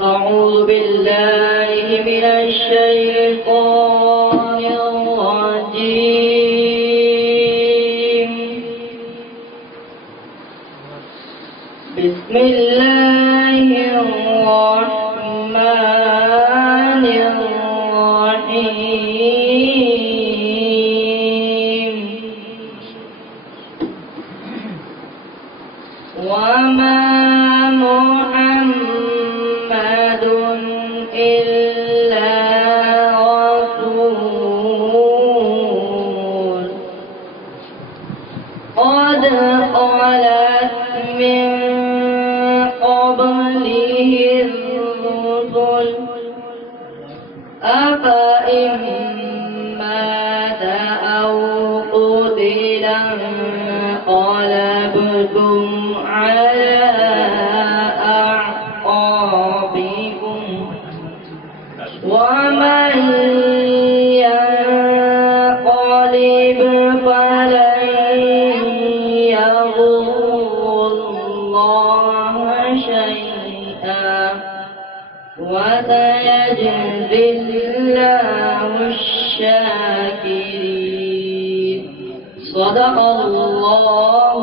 أعوذ بالله من الشيطان الرجيم. بسم الله الرحمن الرحيم. وما محمد إلا رسول قد خلت من قبله الرسل أفإن مات أو قتلا انقلبتم على أعقابكم ومن ينقلب فلن يضر الله شيئا وسيجزي الله الشاكرين. صدق الله